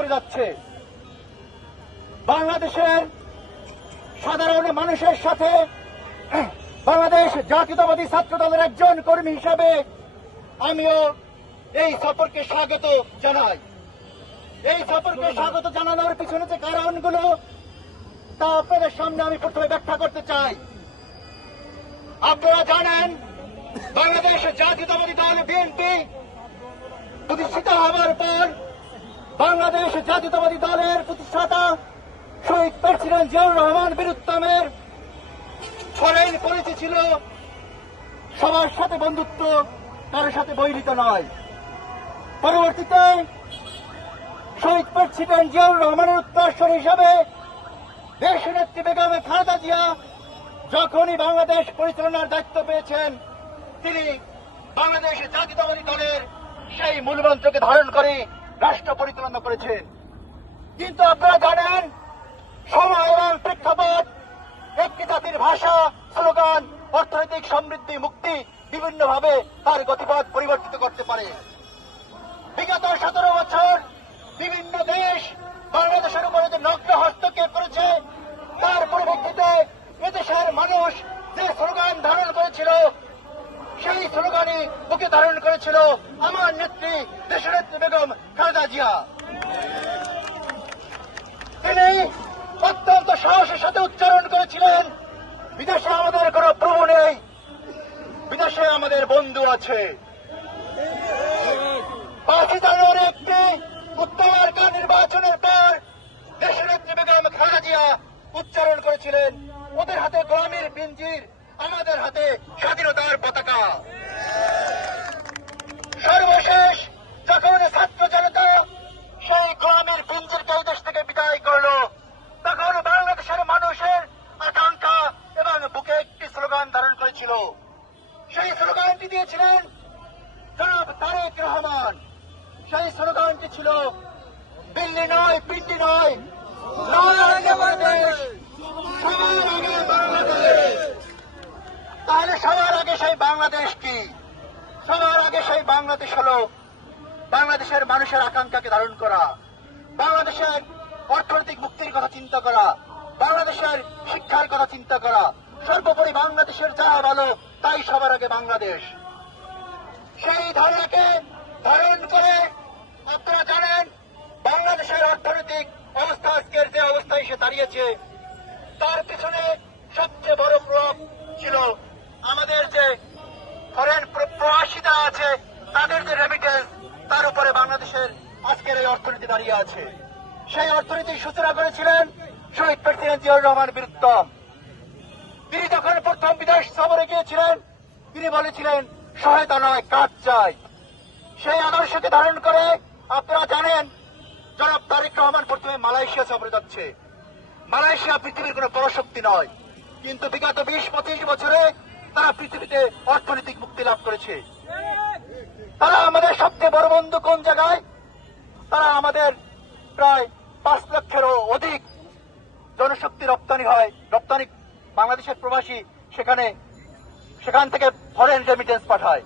সফরে যাচ্ছে। বাংলাদেশের সাধারণ মানুষের সাথে বাংলাদেশ জাতীয়তাবাদী ছাত্র দলের একজন কর্মী হিসাবে আমিও এই সফরকে স্বাগত জানাই। এই সফরকে স্বাগত জানানোর পিছনে যে কারণগুলো তা আপনাদের সামনে আমি প্রথমে ব্যাখ্যা করতে চাই। আপনারা জানেন বাংলাদেশ জাতীয়তাবাদী দল বিএনপি প্রতিষ্ঠিত হওয়ার পর বাংলাদেশ জাতীয়তাবাদী দলের প্রতিষ্ঠাতা শহীদ প্রেসিডেন্ট জিয়াউর রহমান বীর উত্তমের ফরেন পলিসি ছিল সবার সাথে বন্ধুত্ব, কারোর সাথে বৈরিত নয়। পরবর্তীতে শহীদ প্রেসিডেন্ট জিয়াউর রহমানের উত্তরসূরি হিসাবে দেশনেত্রী বেগম খালেদা জিয়া যখনই বাংলাদেশ পরিচালনার দায়িত্ব পেয়েছেন, তিনি বাংলাদেশ জাতীয়তাবাদী দলের সেই মূলমন্ত্রকে ধারণ করে রাষ্ট্র পরিচালনা করেছেন। কিন্তু আপনারা জানেন সময় এবং প্রেক্ষাপট একটি জাতির ভাষা, স্লোগান, অর্থনৈতিক সমৃদ্ধি, মুক্তি বিভিন্নভাবে তার গতিপথ পরিবর্তিত করতে পারে। বিগত 17 বছর বিভিন্ন দেশ বাংলাদেশের উপরে যে নগ্ন হস্তক্ষেপ করেছে, তার পরিপ্রেক্ষিতে এদেশের মানুষ যে স্লোগান ধারণ করেছিল, সেই স্লোগানই বুকে ধারণ করেছিল আমার নেত্রী দেশনেত্রী বেগম খালেদা জিয়া। তিনি অত্যন্ত সাহসের সাথে উচ্চারণ করেছিলেন, বিদেশে আমাদের কোন প্রভু নেই, বিদেশে আমাদের বন্ধু আছে। 5 জানুয়ারি একটি উত্তরমার্কা নির্বাচনের পর দেশনেত্রী বেগম খালেদা জিয়া উচ্চারণ করেছিলেন, ওদের হাতে গোলামীর পিঞ্জির, আমাদের হাতে স্বাধীনতার পতাকা। সর্বশেষ যখন ছাত্র জনতা সেই গোলামীর পিঞ্জিরকে এই দেশ থেকে বিদায় করল, তখন বাংলাদেশের মানুষের আকাঙ্ক্ষা এবং বুকে একটি স্লোগান ধারণ করেছিল। সেই স্লোগানটি দিয়েছিলেন জনাব তারেক রহমান। সেই স্লোগানটি ছিল দিল্লি নয়, পিন্ডি নয়, বাংলাদেশ, সবার আগে বাংলাদেশ। তাহলে সবার আগে সেই বাংলাদেশ কি? সবার আগে সেই বাংলাদেশ হল বাংলাদেশের মানুষের আকাঙ্ক্ষাকে ধারণ করা, বাংলাদেশের অর্থনৈতিক মুক্তির কথা চিন্তা করা, বাংলাদেশের শিক্ষার কথা চিন্তা করা, সর্বোপরি বাংলাদেশের যা ভালো তাই সবার আগে বাংলাদেশ। সেই ধারণাকে ধারণ করে আপনারা জানেন বাংলাদেশের অর্থনৈতিক অবস্থা আজকের যে অবস্থায় এসে দাঁড়িয়েছে, তার পিছনে সবচেয়ে বড় প্রভাব ছিল আমাদের যে ফরেন প্রবাসীরা আছে, তাদের যে রেমিটেন্স, তার উপরে বাংলাদেশের আজকের এই অর্থনীতি দাঁড়িয়ে আছে। সেই অর্থনীতির সূচনা করেছিলেন শহীদ প্রেসিডেন্ট জিয়াউর রহমান বীর উত্তম। তিনি যখন প্রথম বিদেশ সফরে গিয়েছিলেন, তিনি বলেছিলেন সহায়তা নয়, কাজ চাই। সেই আদর্শকে ধারণ করে আপনারা জানেন জনাব তারেক রহমান প্রথমে মালয়েশিয়া সফরে যাচ্ছে। মালয়েশিয়া পৃথিবীর কোন পরাশক্তি নয়, কিন্তু বিগত 20-25 বছরে তারা পৃথিবীতে অর্থনৈতিক মুক্তি লাভ করেছে। তারা আমাদের সবচেয়ে বড় বন্ধু কোন জায়গায়? তারা আমাদের প্রায় 5 লক্ষেরও অধিক জনশক্তি রপ্তানি হয়, রপ্তানি বাংলাদেশের প্রবাসী সেখান থেকে ফরেন রেমিটেন্স পাঠায়।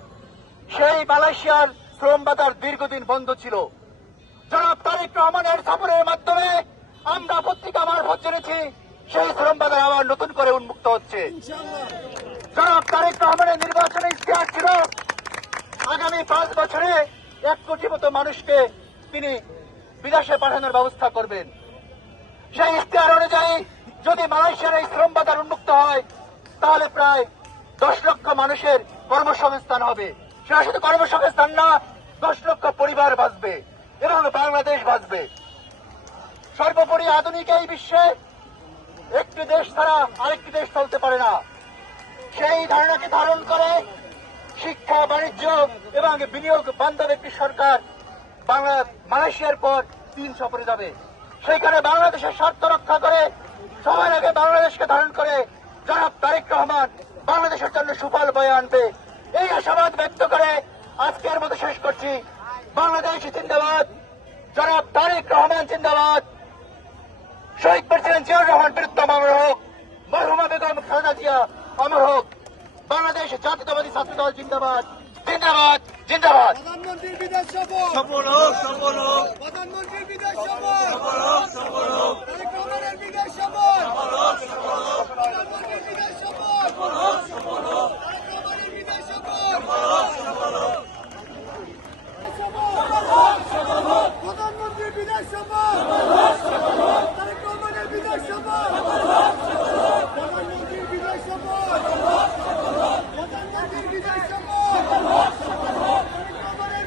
সেই মালয়েশিয়ার শ্রম বাজার দীর্ঘদিন বন্ধ ছিল। জনাব তারেক রহমানের সফরের মাধ্যমে আমরা পত্রিকা মারফত জেনেছি সেই শ্রম বাজার আবার নতুন করে উন্মুক্ত হচ্ছে। জনাব তারেক রহমানের নির্বাচনে ইশতেহার ছিল আগামী 5 বছরে 1 কোটি মতো মানুষকে তিনি বিদেশে পাঠানোর ব্যবস্থা করবেন। সেই ইশতেহার অনুযায়ী যদি মালয়েশিয়ার এই শ্রম বাজার উন্মুক্ত হয়, তাহলে প্রায় 10 লক্ষ মানুষের কর্মসংস্থান হবে। সেটা শুধু কর্মসংস্থান না, 10 লক্ষ পরিবার বাঁচবে এবং বাংলাদেশ বাঁচবে। সর্বোপরি আধুনিক এই বিশ্বে একটি দেশ ছাড়া আরেকটি দেশ চলতে পারে না। সেই ধারণাকে ধারণ করে শিক্ষা, বাণিজ্য এবং বিনিয়োগ বান্ধব একটি সরকার মালয়েশিয়ার পর 3 সফরে যাবে। সেইখানে বাংলাদেশের স্বার্থ রক্ষা করে সবার আগে বাংলাদেশকে ধারণ করে জনাব তারেক রহমান বাংলাদেশের জন্য সুফল বয়ে আনবে, এই আশাবাদ ব্যক্ত করে আজকের মতো শেষ করছি। বাংলাদেশ জিন্দাবাদ, জনাব তারেক রহমান জিন্দাবাদ, শহীদ প্রেসিডেন্ট জিয়াউর রহমান বীর উত্তম অমর হোক, মরহুমা বেগম খালেদা জিয়া অমর হোক। বাংলাদেশ জাতীয়তাবাদী ছাত্র দল জিন্দাবাদ, জিন্দাবাদ, জিন্দাবাদ। প্রধানমন্ত্রীর বিদেশ সফর সফল হোক, সফল হোক, প্রধানমন্ত্রীর বিদেশ সফর সফল হোক, সফল হোক, তারেক রহমানের বিদেশ সফর সফল হোক, সফল হোক, প্রধানমন্ত্রীর বিদেশ সফর সফল হোক, সফল হোক, তারেক রহমানের বিদেশ সফর সফল হোক, সফল হোক, প্রধানমন্ত্রীর বিদেশ সফর তারেক রহমানের বিদেশ সফর প্রধানমন্ত্রীর বিদেশ সফর প্রধানমন্ত্রীর বিদেশ সফর তারেক রহমানের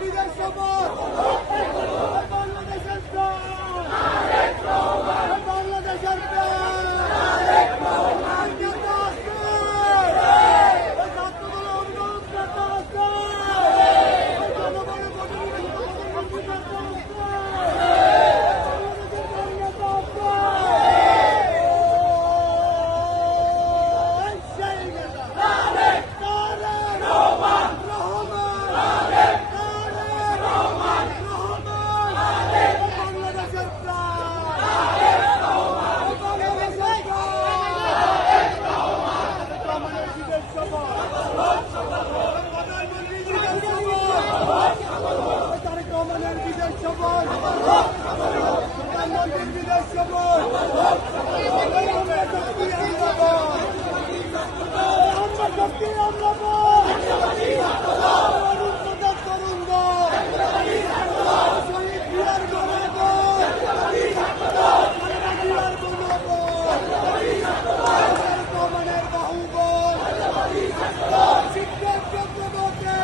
বিদেশ সফর বাংলাদেশের প্রাণ বাংলাদেশের প্রাণ বাংলাদেশের প্রাণ বাংলাদেশের প্রাণ তারেক রহমানের বিদেশ সফর তারেক রহমানের বিদেশ সফর তারেক রহমানের বিদেশ সফর প্রধানমন্ত্রীর বিদেশ সফর বাংলাদেশের প্রাণ বাংলাদেশের প্রাণ নেতা আছে ছাত্রদলের অভিভাবক নেতা আছে জনগণের প্রতিনিধি নেতা আছে তারেক রহমানের বিদেশ সফর প্রধানমন্ত্রীর বিদেশ সফর আমরা শক্তি আমরা তরুণ দল শহীদ বিহার গণাগণ বিহার গণাগণ রহমানের বাহুবল শিক্ষক চক্রবর্তী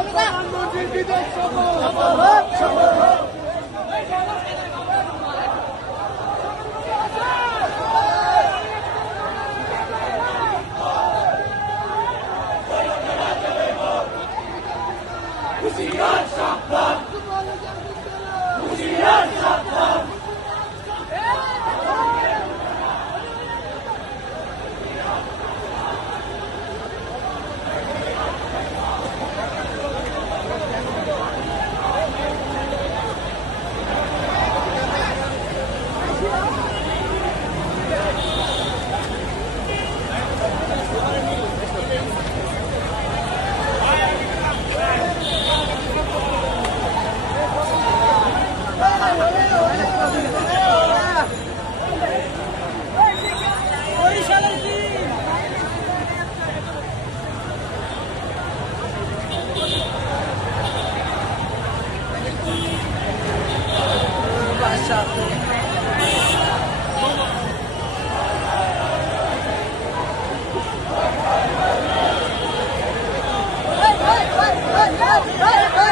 প্রধানমন্ত্রীর বিদেশ সফর Hey!